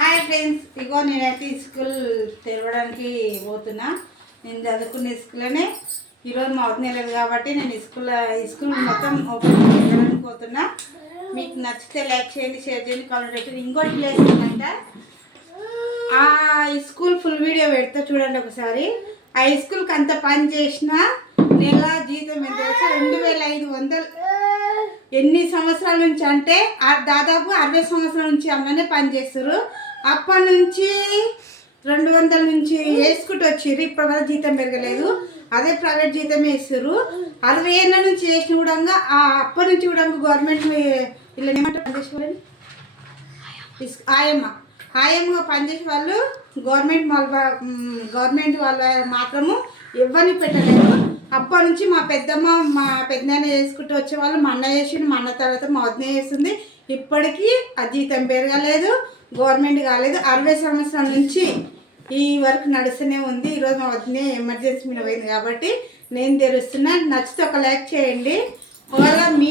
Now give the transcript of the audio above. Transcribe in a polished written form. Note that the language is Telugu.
హాయ్ ఫ్రెండ్స్, ఇగో నేనైతే స్కూల్ తెరవడానికి పోతున్నా. నేను చదువుకునే స్కూల్లోనే ఈరోజు మా వదిన లేదు కాబట్టి నేను స్కూల్ మొత్తం ఓపెన్ చేయడానికి పోతున్నా. మీకు నచ్చితే లైక్ చేయండి, షేర్ చేయండి, కామెంట్ పెట్టండి. ఇంకోటి ప్లేస్ ఏంటంట, ఆ స్కూల్ ఫుల్ వీడియో పెడతా చూడండి ఒకసారి. ఆ స్కూల్కి అంత పని చేసిన నెల జీతం ఎంత తెలుసు? 2500. ఎన్ని సంవత్సరాల నుంచి అంటే దాదాపు 60 సంవత్సరాల నుంచి అమ్మనే పనిచేస్తారు. అప్పటి నుంచి 200 నుంచి వేసుకుంటూ వచ్చారు. ఇప్పటి వరకు జీతం పెరగలేదు. అదే ప్రైవేట్ జీతమే ఇస్తారు. 60 ఏళ్ళ నుంచి చేసిన కూడా అప్పటి నుంచి కూడా గవర్నమెంట్ ఇలా ఏమంటారు పనిచేసేవాళ్ళు, ఆయమ్మగా పనిచేసే వాళ్ళు గవర్నమెంట్ వాళ్ళ మాత్రము ఎవరిని పెట్టలేదు. అప్పటి నుంచి మా పెద్దమ్మ మా పెద్దనాన్న చేసుకుంటూ వచ్చేవాళ్ళు. మా అన్న చేసిండు, మా అన్న తర్వాత మా వదిన చేస్తుంది. ఇప్పటికీ ఆ జీతం పెరగలేదు, గవర్నమెంట్ కాలేదు. 60 సంవత్సరాల నుంచి ఈ వర్క్ నడుస్తూనే ఉంది. ఈరోజు మా వదిన ఎమర్జెన్సీ మీద పోయింది కాబట్టి నేను తెలుస్తున్నా. నచ్చితే ఒక లైక్ చేయండి. ఒకవేళ మీ